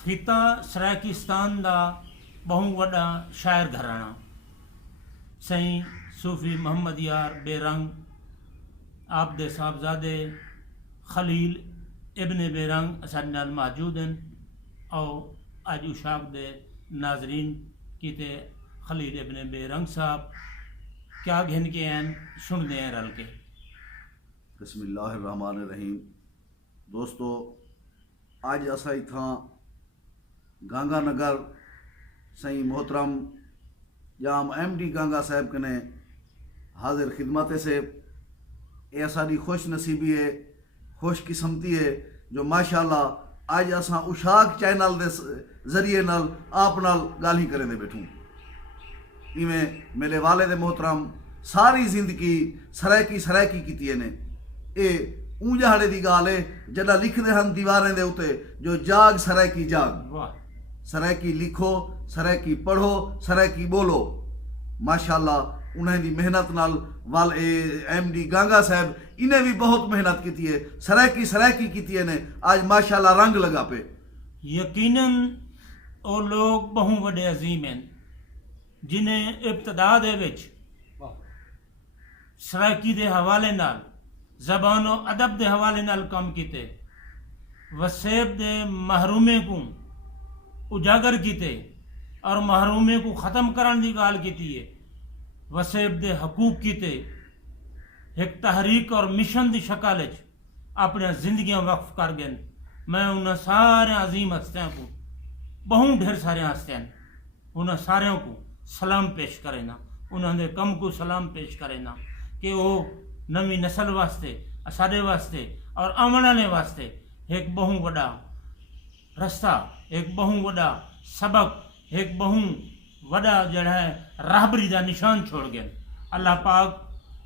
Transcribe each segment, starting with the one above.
खिता सराकिस्तान दा बहु वड़ा शायर घराना सईं सूफी मोहम्मद यार बेरंग आप दे साहबजादे खलील इब्ने बेरंग असां नाल मौजूद हैं और अज उशाक दे नाजरीन किते खलील इब्ने बेरंग साहब क्या घिन के हैं सुन दे रल के। बिस्मिल्लाहिर्रहमानिर्रहीम। दोस्तों, आज असा इथा गांगा नगर सईं मोहतरम जाम MD गांगा साहब कने हाजिर खिदमत से ये साड़ी खुश नसीबी है, खुश किस्मती है जो माशाल्लाह आज असा उशाक चैनल दे जरिए नाल आप नाल गाली करें दे बैठूं। इवें मेरे वालिद मोहतरम सारी जिंदगी सरायकी कीती ने। ये ऊंजाड़े की गाल है जड़ा लिखते हैं दीवारें दे उते जो जाग सरायकी जाग, सरायकी लिखो, सरायकी पढ़ो, सरायकी बोलो। माशाल्लाह उन्हें दी मेहनत नाल वाल MD गांगा साहब इन्हें भी बहुत मेहनत की है, सरायकी की ने। आज माशाल्लाह रंग लगा पे। यकीनन वो लोग बहु बड़े अजीम हैं जिन्हें इब्तदा दे विच सरायकी दे हवाले नाल ज़बानो अदब दे हवाले नाल काम कीते, वसेब दे महरूमे को उजागर कीते और महरूमे को ख़त्म करने की गाल की है। वसेब दे हकूक कीते एक तहरीक और मिशन की शक्ल अपने जिंदगियां वक्फ कर गए। मैं उन्हें सारे अजीम हस्तियों को बहु ढेर सारे हस्तियां उन्हें सारे को सलाम पेश करे ना, उन्होंने कम को सलाम पेश करे ना कि वो नवी नस्ल वास्ते साढ़े वास्ते और आने वाले वास्ते एक बहु वड़ा रस्ता, एक बहु वड़ा सबक, एक बहु वड़ा जड़ा है राहबरी का निशान छोड़ गए। अल्लाह पाक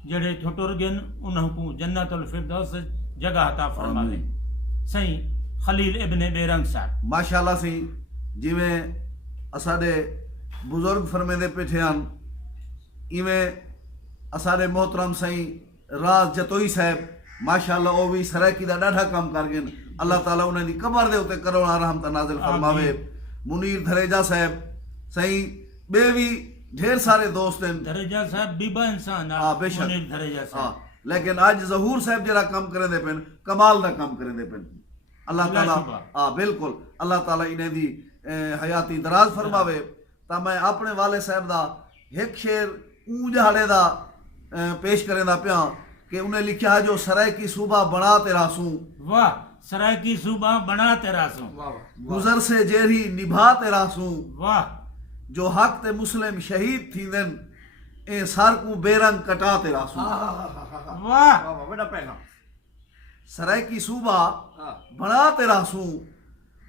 जड़े टुर गए उन्होंने जन्नतुल फिरदौस जगह अता फरमावे। सही खलील इब्ने बेरंग साहब माशाल्लाह सी जिवें असाडे बुजुर्ग फरमेंदे पिठे हैं इवें असाडे मोहतरम सही राज जतोई साहब माशाल्लाह वो भी सरायकी का डाढ़ा काम कर गए। अल्लाह ताला उन्हें दी कबर दे उते करोड़ां रहमत नाज़िल फरमावे। मुनीर धरेजा साहब सही बे भी ढेर सारे दोस्त हैं। धरेजा साहब बीबा इंसान बेशक मुनीर धरेजा साहब लेकिन आज ज़हूर साहब जरा काम करें दे पेन कमाल दा काम करें दे पेन। अल्लाह ताला बिल्कुल अल्लाह ताला इन्हें दी हयाती दराज फरमावे। ता मैं अपने वाले साहब दा एक शेर ऊंजाड़े दा पेश करें दा पिया कि उन्हें लिखा है जो सरायकी सूबा बना तेरा सूं। वाह, सरायकी सूबा बना तेरा सूं। गुजर से जेरी निभा तेरा सूं। वाह, जो हक ते मुस्लिम शहीद थींदन ए सर को बेरंग कटा तेरा सूं। वाह, बड़ा पहला सरायकी सूबा बना तेरा सूं,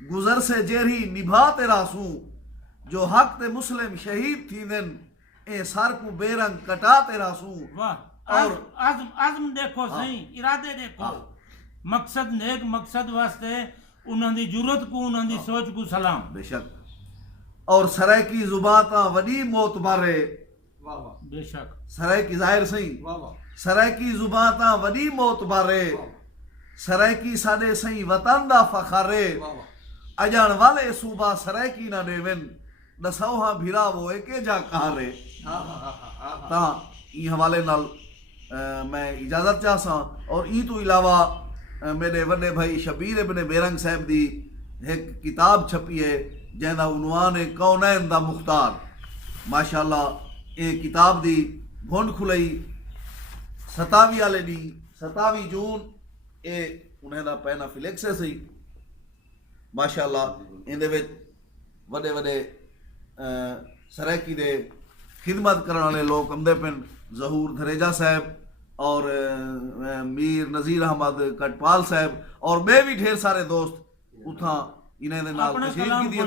गुजर से जेरी निभा तेरा सूं। जो हक ते मुस्लिम शहीद थींदन ए सर को बेरंग कटा तेरा सूं। वाह, और आज़म देखो सही, इरादे देखो, मकसद नेक मकसद वास्ते उन्होंने जुरत को उन्होंने सोच को सलाम। बेशक और सरायकी जुबाता वडी मौत मारे। बेशक सरायकी जाहिर सही सरायकी जुबाता वडी मौत मारे। सरायकी साडे सही वतन दा फखारे। अजान वाले सूबा सरायकी ना देवन दसौहा भिरा वो एके जा कहारे। ता ई हवाले नाल मैं इजाजत चाहसा और ई तो इलावा मेरे वड्डे भाई शबीर इब्ने बेरंग साहब दी एक किताब छपी है जैदा उन्वान है कौनैन दा मुख्तार। माशाल्लाह ये किताब दी भुंड खुलई 27 वाले दी 27 जून ये उन्हें दा पैना फिलेक्स सही। माशाल्लाह इंदे विच वड्डे वड्डे सरायकी दे खिदमत करने वाले लोग आमदे पिन ज़हूर धरेजा साहब और मीर नज़ीर अहमद कटपाल साहब और मैं भी ढेर सारे दोस्त उठा इन्हें दे नाल तशरीफ की दी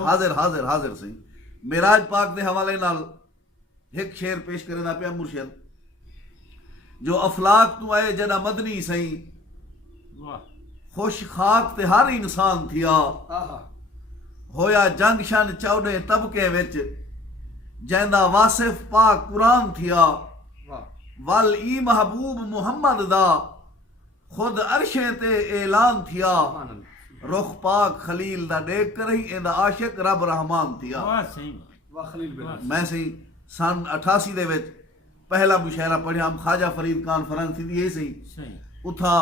हाजिर हाजिर हाजिर सही। मेराज पाक दे हवाले नाल एक शेर पेश करे ना पिया मुर्शिद जो अफलाक तू आए जड़ा मदनी सही। खुश खाक ते हर इंसान थिया होया जंग शन चौदे तबके विच जैंदा वासिफ पाक कुरान थिया। वल ई महबूब मुहम्मद दा खुद अरशे ते ऐलान थिया। रुख पाक खलील दा देख कर ही इंदा आशिक रब रहमान थिया। वाह सही वाह खलील बिन मैं सही सन 88 दे विच पहला मुशायरा पढ़िया हम ख्वाजा फरीद कॉन्फ्रेंस थी सही सही उथा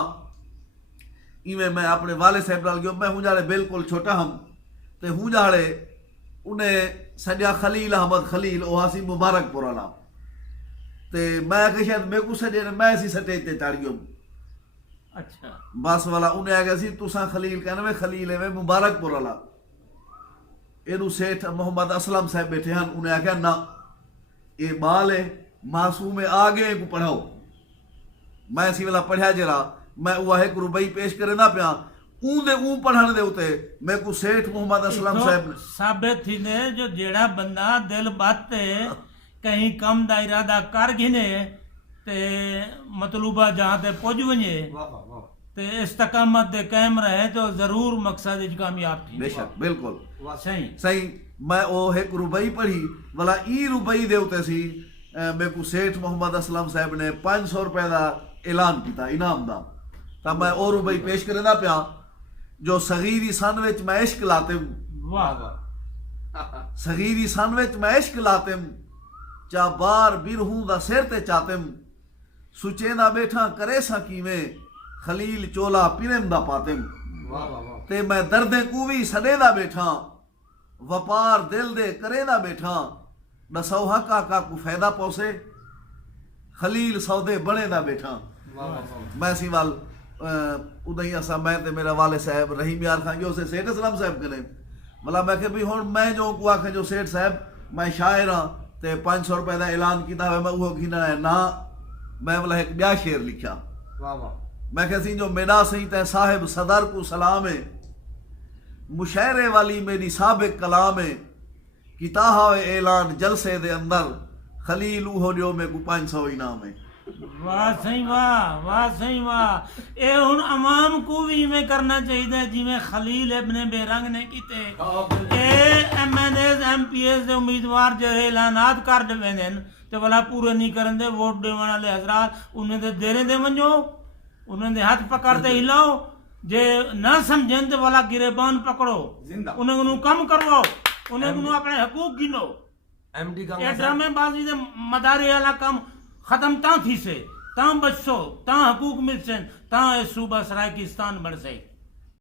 इवें मैं अपने वाले साहब नाल गयो। मैं हूं जाड़े बिल्कुल छोटा हम ते हूं जाड़े उन्हें सजा खलील अहमद खलील ओहासी मुबारकपुर वाला ते मैं कि शायद मेरे को सजे ने मैं सी स्टेज ते चढ़ गयो अच्छा बस वाला उन्हें आ गया सी तुसा खलील कहने में खलील है मुबारकपुर वाला एनू सेठ मोहम्मद असलम साहब बैठे हैं। उन्हें आख्या ना ये बाल है मासूम है आगे को पढ़ाओ। मैं सी वाला पढ़िया जरा मैं वह एक रुपई पेश करे ना पिया ऊंदे ऊ पढ़ने दे उते मेरे को सेठ मोहम्मद असलम साहब ने साबित थी ने जो जेड़ा बंदा दिल बाते कहीं कम दा इरादा कर गिने ते मतलूबा जहां ते पहुंच वने वाह वाह वाह ते इस्तकामत दे कायम रहे तो जरूर मकसद इच कामयाब थी। बेशक बिल्कुल सही सही मैं वो एक रुपई पढ़ी वाला ई रुपई दे उते सी मेरे को सेठ मोहम्मद असलम साहब ने 500 रुपए का ऐलान किया इनाम दा ता मैं वो रुपई पेश करे ना पिया जो सगीरी सन विच मैं इश्क लाते वाह वाह सगीरी सन विच मैं इश्क लातिम चा बार बिरहूं दा सिर ते चातिम सुचेंदा बैठा करे सा कीवें खलील चोला पिरम दा पातिम वाह वाह वाह ते मैं दर्दे कूवी सडेदा बैठा वपार दिल दे करेदा बैठा दसो हका का को फायदा पहुंचे खलील सौदे बनेदा बैठा। वाह वाह मैं सी वाल उदई असा मैं ते मेरा वाले साहब रहीम यार खान जो से सेठ असलम साहब कने मतलब मैं के भी हुन मैं जो को आखे जो सेठ साहब मैं शायर हां ते 500 रुपए दा ऐलान कीता मैं वो घिना है ना मैं वाला एक ब्या शेर लिखा वाह वाह मैं कह सी जो मेरा सही ते साहिब सदर को सलाम है मुशायरे वाली मेरी साबिक कलाम है किताहा ऐलान जलसे दे अंदर खलील हो जो मेरे को 500 इनाम है। वाह सही वाह सही वाह ए हुन अवाम को भी इवें करना चाहिए जिवें खलील इब्ने बेरंग ने कीते ए एमएनएस एमपीएस दे उम्मीदवार जो ऐलानात कर देवें ते भला पूरे नहीं करन दे वोट देवन वाले हजरात उन्हें दे देरे दे वंजो उन्हें दे हाथ पकड़ते हिलाओ जे ना समझें तो भला गिरेबान पकड़ो जिंदा उन्हें कम करवाओ उन्हें अपने हकूक गिनो एमडी ये गंगा ड्रामेबाजी दे मदारे वाला काम खत्म ता थी से ता बचसो ता हकूक मिल से ता सूबा सराय की स्थान बन से।